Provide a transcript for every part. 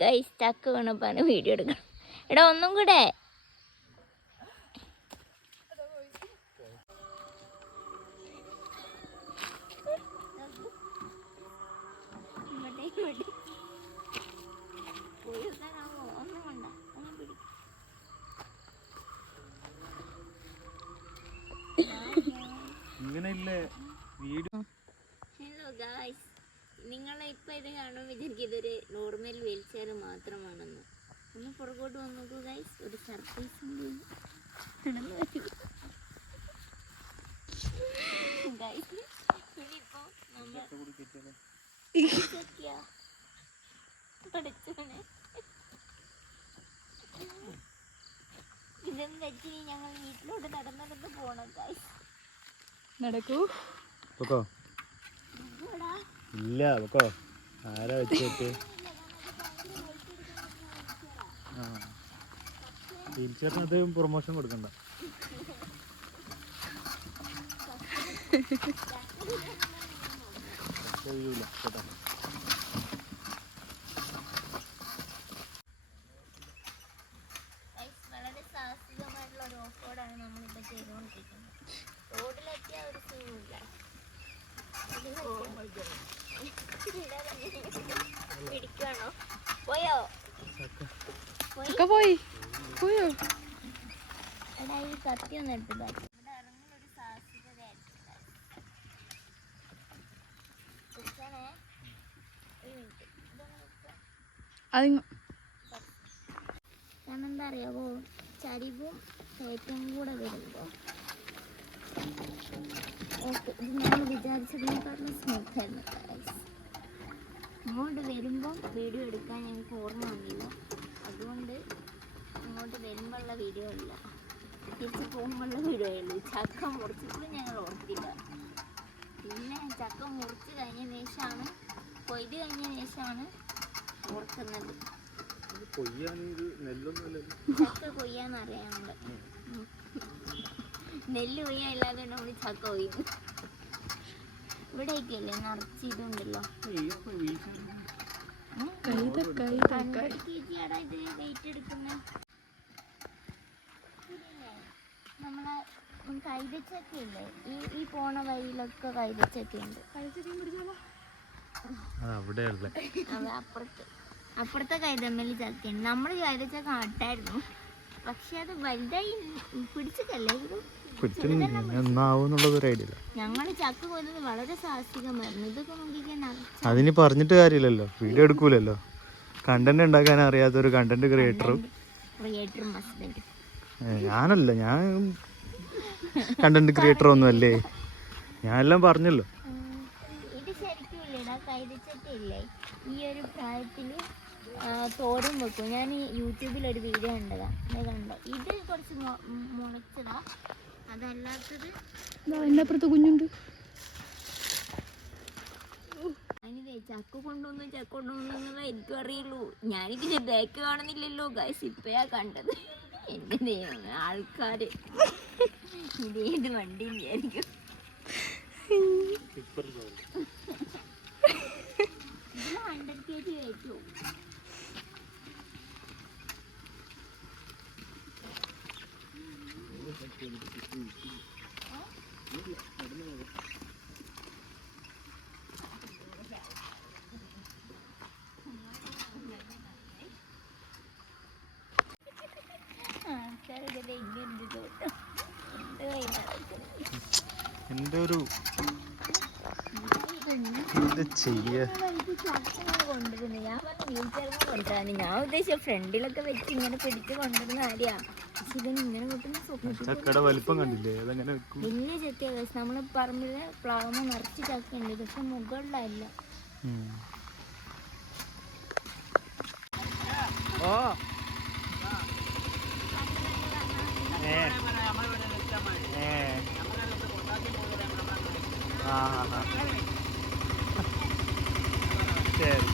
Guys ചക്ക വീണപ്പാണ് video എടുക്കണം. എടാ ഒന്നും കൂടെ. ഹലോ ഗായ്സ്, നിങ്ങളെ ഇപ്പം ഇത് കാണുമ്പോൾ വിചാരിക്കും ഇതൊരു നോർമൽ വീൽ ചെയർ മാത്രമാണെന്ന്. ഒന്ന് പുറകോട്ട് വന്ന് നോക്കൂ ഗായ്സ്, ഒരു സർപ്രൈസ് ഉണ്ട്. ഇനിയിപ്പോൾ നമ്മൾ ഇതും വെച്ച് ഞങ്ങൾ വീട്ടിലോട്ട് നടന്നിട്ട് പോണം ഗായ്സ്. നടക്കൂ. ഇല്ല വെക്കോ. ആരാ വെച്ചിട്ട് ടീച്ചറിനത് പ്രൊമോഷൻ കൊടുക്കണ്ട. വളരെ സാഹസികമായിട്ടുള്ള ഒരു ഓഫ് റോഡാണ് നമ്മളിപ്പോൾ ചെയ്തുകൊണ്ടിരിക്കുന്നത്. റോഡിലെത്തിയ ഒരു സുഖമില്ല. പിടിക്കണോ? പോയോ? പോയോ? എടാ ഈ കത്തി ഒന്ന് എടുത്ത് ഇവിടെ ഇറങ്ങുന്ന ഒരു സാഹസികതയായിരുന്നു. കാരണം എന്താ അറിയാവോ, ചരിവും കയറ്റവും കൂടെ വരുമ്പോൾ ഓക്കെ ഇത് ഞാൻ വിചാരിച്ചതിനെക്കാളും സ്മൂത്തായിരുന്നു. ഇങ്ങോട്ട് വരുമ്പം വീഡിയോ എടുക്കാൻ ഞങ്ങൾക്ക് ഓർമ്മ വന്നില്ല. അതുകൊണ്ട് ഇങ്ങോട്ട് വരുമ്പോഴുള്ള വീഡിയോ ഇല്ല, തിരിച്ച് പോകുമ്പോഴുള്ള വീഡിയോ ഉള്ളൂ. ചക്ക മുറിച്ചപ്പോഴും ഞങ്ങൾ ഓർത്തില്ല. പിന്നെ ചക്ക മുറിച്ച് കഴിഞ്ഞ ശേഷമാണ്, കൊയ്ത് കഴിഞ്ഞ ശേഷമാണ് ഓർക്കുന്നത്. ചക്ക കൊയ്യാന്നറിയാം നമ്മള്. നെല്ല് കൊയ്യാല്ലാതെ നമ്മൾ ചക്ക കൊയ്യുന്നു. ഇവിടെയൊക്കെ അല്ലേ നിറച്ച് ഇതുണ്ടല്ലോ. ഇത് വെയിറ്റ് എടുക്കുന്ന നമ്മളെ കൈതച്ചക്ക ഇല്ലേ, ഈ പോണ വഴിയിലൊക്കെ കൈതച്ചക്ക ഉണ്ട്. അപ്പുറത്തെ കൈതമ്മല് ചക്കയുണ്ട്. നമ്മൾ കൈതച്ചക്ക ആട്ടായിരുന്നു, പക്ഷെ അത് വലുതായി പിടിച്ചിട്ടല്ലേ ഇത്. ഞങ്ങള് ചക്ക കൊല്ലുന്നത് വളരെ സാഹസികമായിരുന്നു. ഇതൊക്കെ നോക്കിക്കാൻ അതിന് പറഞ്ഞിട്ട് കാര്യമില്ലല്ലോ, വീഡിയോ എടുക്കൂലല്ലോ. കണ്ടന്റ് ഉണ്ടാക്കാൻ അറിയാത്തൊരു കണ്ടന്റ് ക്രിയേറ്ററും ഹസ്ബൻഡ്. ഞാനല്ല, ഞാൻ കണ്ടന്റ് ക്രിയേറ്റർ ഒന്നും അല്ലേ. ഞാനെല്ലാം പറഞ്ഞല്ലോ. ഇത് ശരിക്കും ഇല്ലടാ, കൈതച്ചക്ക ഇല്ലേ ഈ ഒരു പ്രായത്തില് തോരൻ വെക്കും. ഞാൻ യൂട്യൂബിലൊരു വീഡിയോ കണ്ടതാ, കണ്ടോ. ഇത് കുറച്ച് മുളച്ചതാ, അതല്ലാത്തത് അപ്പുറത്ത് കുഞ്ഞുണ്ട്. അതിന് ചക്ക കൊണ്ടുവന്നു എനിക്കും അറിയുള്ളൂ. ഞാനിതിന്റെ ബാക്ക് കാണുന്നില്ലല്ലോ ഗൈസ്, ഇപ്പയാ കണ്ടത്. എന്റെ ദൈവം, ആൾക്കാര് ഇതേത് വണ്ടി വിചാരിക്കും. 100 kg വെച്ചു. എന്റെ ഒരു കൊണ്ടുവരുന്നത് ഞാൻ പറഞ്ഞു വീൽ ചെയർ കൊണ്ടുവരാന്. ഞാൻ ഉദ്ദേശിച്ച ഫ്രണ്ടിലൊക്കെ വെച്ച് ഇങ്ങനെ പിടിച്ച് കൊണ്ടുവരുന്ന കാര്യ. പക്ഷെ ഇതൊന്നും ഇങ്ങനെ കൊണ്ടുവരുന്ന വലിപ്പം കണ്ടില്ലേ? വലിയ ചക്കയാ. നമ്മള് പറമ്പില് പ്ലാവുമ്പ നിറച്ച് ചക്കയുണ്ട്, പക്ഷെ മുകളിലല്ല. ശരി.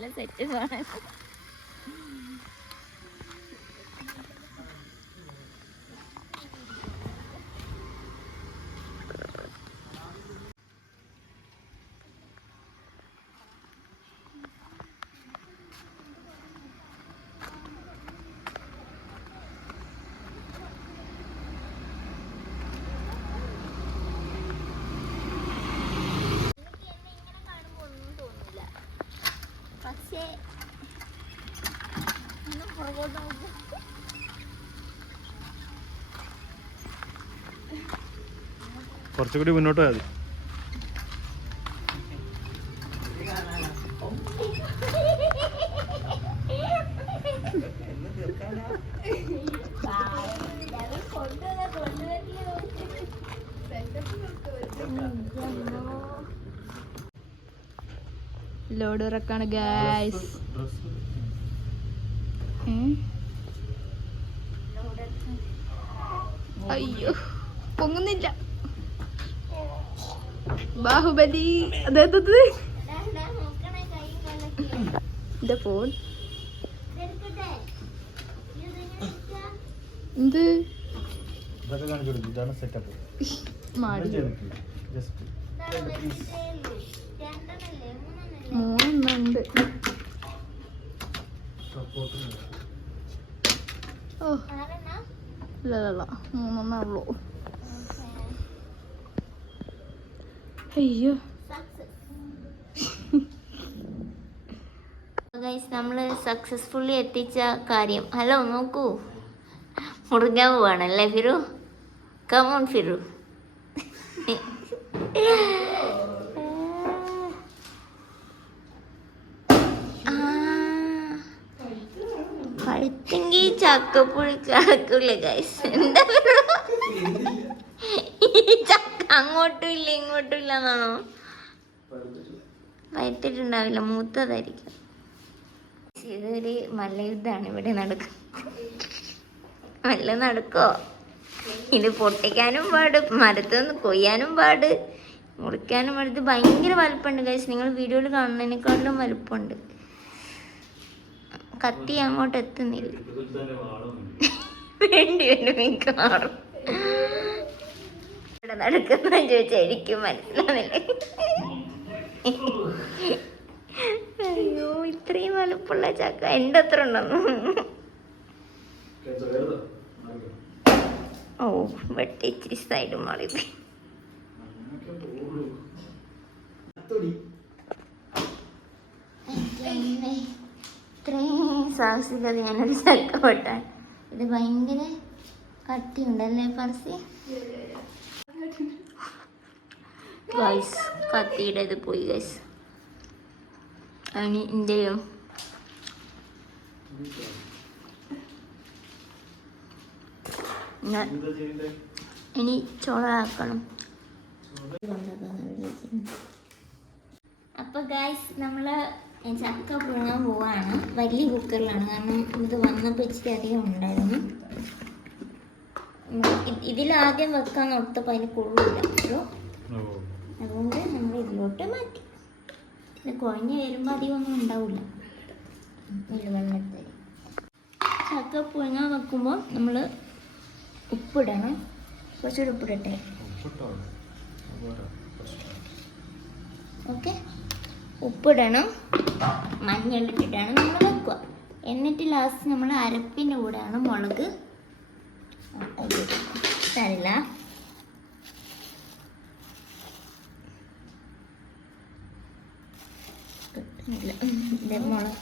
നല്ല സെറ്റപ്പാണ്. പക്ഷേ പുറകോട്ട് നോക്കും. കുറച്ചുകൂടി മുന്നോട്ട് പോയാൽ ലോഡ് ഇറക്കാണ് ഗായ്സ്. അയ്യോ പൊങ്ങുന്നില്ല. ബാഹുബലി അതേതത് എന്റെ ഫോൺ എന്ത് മാടി 3 ഉണ്ട്. ഓ ഇല്ല 3 ഉള്ളൂ. അയ്യോ നമ്മൾ സക്സസ്ഫുള്ളി എത്തിച്ച കാര്യം. ഹലോ നോക്കൂ, മുറിഞ്ഞാൻ പോവാണല്ലേ ഫിറു. കമോൺ ഫിറു. പഴുത്തെങ്കിൽ ചക്കപ്പുഴി കിടക്കൂല ഗൈസ്. എന്താ ഈ ചക്ക അങ്ങോട്ടും ഇല്ല ഇങ്ങോട്ടും ഇല്ല എന്നാണോ? പഴുത്തിട്ടുണ്ടാവില്ല, മൂത്തതായിരിക്കും. ഇതൊരു മല്ലയുദ്ധമാണ് ഇവിടെ നടക്കുക. മല്ല നടക്കോ? ഇത് പൊട്ടിക്കാനും പാട്, മരത്തൊന്ന് കൊയ്യാനും പാട്, മുറിക്കാനും പാട്. ഇത് ഭയങ്കര വലുപ്പമുണ്ട് ഗൈസ്. നിങ്ങൾ വീഡിയോയിൽ കാണുന്നതിനേക്കാളും വലുപ്പമുണ്ട്. കത്തി അങ്ങോട്ട് എത്തുന്നില്ല. വേണ്ടി വരും മിക്കവാറും. ഇവിടെ നടക്കുന്ന ചോദിച്ചാൽ എനിക്കും മനസ്സിലാവുന്നില്ല. അയ്യോ ഇത്രയും വലുപ്പമുള്ള ചക്ക എൻ്റെ അത്ര ഉണ്ടെന്ന്. ഓ വെട്ടി ഇച്ചിരി സൈഡ് മാറിപ്പോയി. ഇത്രയും സാഹസികത ഞാനൊരു ചക്ക വെട്ടാൻ. ഇത് ഭയങ്കര കട്ടിയുണ്ടല്ലേ പർസി. ഗൈസ് കത്തിയുടെ ഇത് പോയി ഗൈസ്. അതിന് ഇന്ത്യയോ ഇനി ചോളാക്കണം. അപ്പോൾ ഗൈസ് നമ്മൾ ചക്ക പുഴുങ്ങാൻ പോവാണ്. വലിയ കുക്കറിലാണ്, കാരണം ഇത് വന്നപ്പോൾ ഇച്ചിരി അധികം ഉണ്ടായിരുന്നു. ഇതിലാദ്യം വെക്കാൻ ഓർത്തപ്പോൾ അതിന് കൊള്ളില്ല കേട്ടോ. അതുകൊണ്ട് നമ്മൾ ഇതിലോട്ട് മാറ്റി. ഇത് കുഴഞ്ഞ് വരുമ്പോൾ അധികം ഒന്നും ഉണ്ടാവില്ല. വെള്ളത്തിൽ ചക്ക പുഴുങ്ങാൻ വെക്കുമ്പോൾ നമ്മൾ ഉപ്പിടണം. കുറച്ചുകൂടി ഉപ്പിടട്ടെ. ഓക്കെ, ഉപ്പിടണം. മഞ്ഞളിട്ടിട്ടാണ് നമ്മൾ വെക്കുക. എന്നിട്ട് ലാസ്റ്റ് നമ്മൾ അരപ്പിൻ്റെ കൂടെയാണ് മുളക് തരില്ല. മുളക്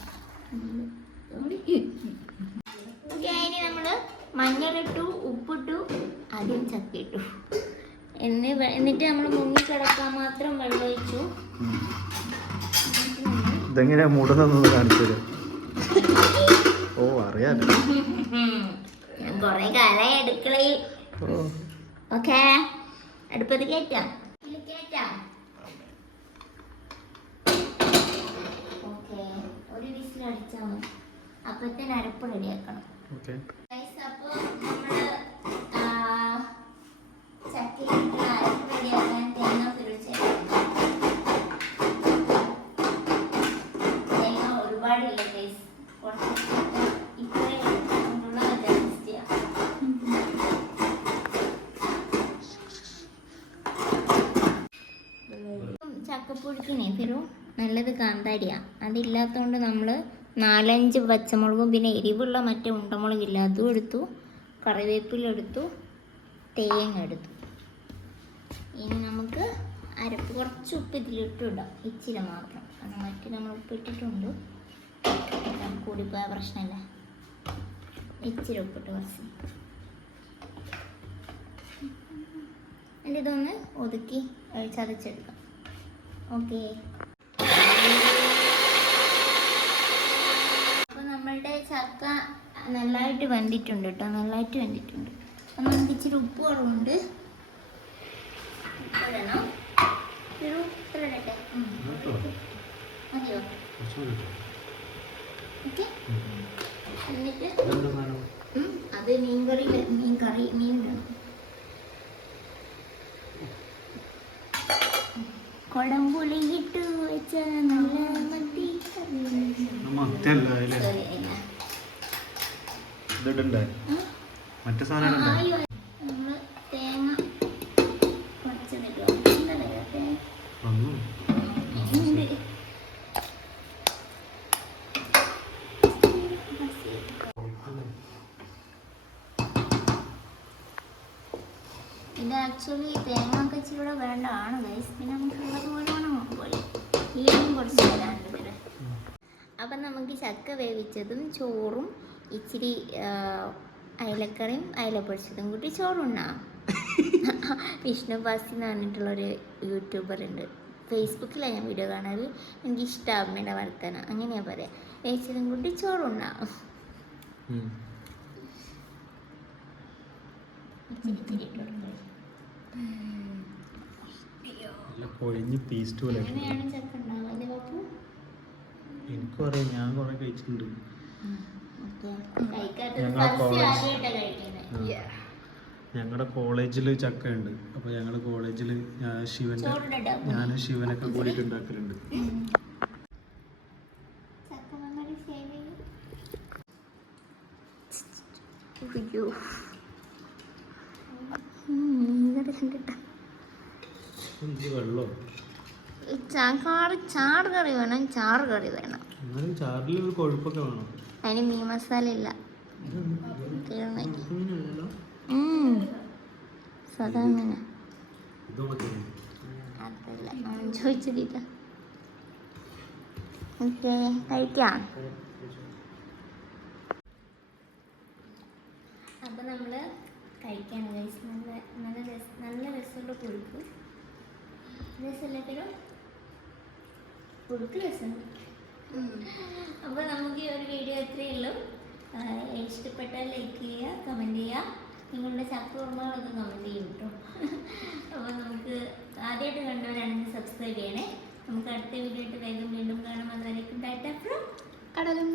ഇനി നമ്മൾ മഞ്ഞളിട്ടു, ഉപ്പിട്ടു, ആദ്യം ചക്കിട്ടു. എന്നിട്ട് നമ്മൾ മുങ്ങിക്കിടക്കാൻ മാത്രം വെള്ളം ഒഴിച്ചു. ഇതെങ്ങനെയാ മൂടുന്നതെന്ന് കാണിച്ചു തരും. ഓ അറിയാലോ, ഞാൻ കൊറേ കാലായി അടുക്കളയിൽ. ഓക്കെ, അടുപ്പത്ത് കയറ്റാം. ഓക്കെ, ഒരു വിസിൽ അടിച്ചാൽ മതി. അപ്പത്തേന് അരപ്പ് റെഡിയാക്കണം. അപ്പോൾ നമ്മള് ചക്കയിലിട്ട് അരപ്പ് റെഡിയാക്കാൻ തേങ്ങ ഒരു ചക്കിനെ ഫിറു നല്ലത് കാന്താരിയാണ്. അതില്ലാത്തതുകൊണ്ട് നമ്മൾ 4-5 പച്ചമുളകും പിന്നെ എരിവുള്ള മറ്റേ ഉണ്ടമുളകില്ല അതും എടുത്തു, കറിവേപ്പില എടുത്തു, തേങ്ങ എടുത്തു. ഇനി നമുക്ക് അരപ്പ് കുറച്ച് ഉപ്പ് ഇതിലിട്ടിടാം, ഇച്ചിരി മാത്രം. കാരണം മറ്റേ നമ്മൾ ഉപ്പിട്ടിട്ടുണ്ട്, കൂടിപ്പോയ പ്രശ്നമല്ല. ഇച്ചിരി ഉപ്പിട്ട് കുറച്ച് എന്നിട്ട് ഇതൊന്ന് ഒതുക്കി ചതച്ചെടുക്കാം. ഓക്കെ, അപ്പോൾ നമ്മളുടെ ചക്ക നല്ലതായിട്ട് വെന്തിട്ടുണ്ട് കേട്ടോ, നല്ലതായിട്ട് വെന്തിട്ടുണ്ട്. അപ്പം നമുക്ക് ഇച്ചിരി ഉപ്പ് കുറവുണ്ട്, ഉപ്പിടണം. ഒരു ഇത്ര ഇടട്ടെ, മതിയോ? ഓക്കെ, എന്നിട്ട് അത് മീൻ വേണം. കൊടംപുളിയിട്ട് വെച്ച നല്ല മത്തി മറ്റേ സാധനം നമ്മള് തേങ്ങ കുറച്ചിട്ടോ ഇത് ആക്ച്വലി തേങ്ങ ഒക്കെ ഇച്ചിരി കൂടെ വേണ്ടതാണ് ഗൈസ്. പിന്നെ നമുക്ക് ഉള്ളത് പോലെ വേണം പോലെ ഈയും കുറച്ച് തരാനുണ്ട് ഇതിൽ. അപ്പം നമുക്ക് ചക്ക വേവിച്ചതും ചോറും ഇച്ചിരി അയലക്കറിയും അയല പൊരിച്ചതും കൂട്ടി ചോറുണ്ണാം. വിഷ്ണു പാസി എന്ന് പറഞ്ഞിട്ടുള്ളൊരു യൂട്യൂബർ ഉണ്ട്, ഫേസ്ബുക്കിലാണ് ഞാൻ വീഡിയോ കാണാറ്. എനിക്കിഷ്ടമാണ് അമ്മയുടെ വർത്തന, അങ്ങനെയാ പറയാം. വേവിച്ചതും കൂട്ടി ചോറുണ്ണാം. എങ്ങനെയാണ് ചക്ക ഉണ്ടാവുക അല്ലേ ബാപ്പു? എനിക്കും അറിയാം, ഞാൻ കുറെ കഴിച്ചിട്ടുണ്ട്. ഞങ്ങളുടെ കോളേജിൽ ചക്ക ഉണ്ട്. അപ്പോൾ ഞങ്ങളുടെ കോളേജിൽ ഞാൻ ശിവനൊക്കെ കൂടിയിട്ട് ഉണ്ടാക്കലുണ്ട്. വെള്ളോ ചാറ് കറി വേണം, ചാറ് കറി വേണം. ചാറിൽ ഒരു കൊഴുപ്പൊക്കെ വേണം. അതിന് മീൻ മസാല ഇല്ല, സാധാ മീന അതല്ല ചോദിച്ചില്ല. ഓക്കെ, കഴിക്കാം. അപ്പം നമ്മൾ കഴിക്കാണ് കഴിച്ച് നല്ല രസമുള്ള പുഴുക്ക്. രസമല്ലേ പുഴുക്ക്? രസം. അപ്പോൾ നമുക്ക് ഈ ഒരു വീഡിയോ ഇത്രയേ ഉള്ളൂ. ഇഷ്ടപ്പെട്ടാൽ ലൈക്ക് ചെയ്യുക, കമൻറ്റ് ചെയ്യുക. നിങ്ങളുടെ ചക്ക ഓർമ്മകളൊക്കെ കമൻറ്റ് ചെയ്യും കേട്ടോ. അപ്പോൾ നമുക്ക് ആദ്യമായിട്ട് കണ്ടവരാണെങ്കിൽ സബ്സ്ക്രൈബ് ചെയ്യണേ. നമുക്ക് അടുത്ത വീഡിയോ ആയിട്ട് വേഗം വീണ്ടും കാണാം. അതുവരേക്കും ടാറ്റ ഫ്രം കടലും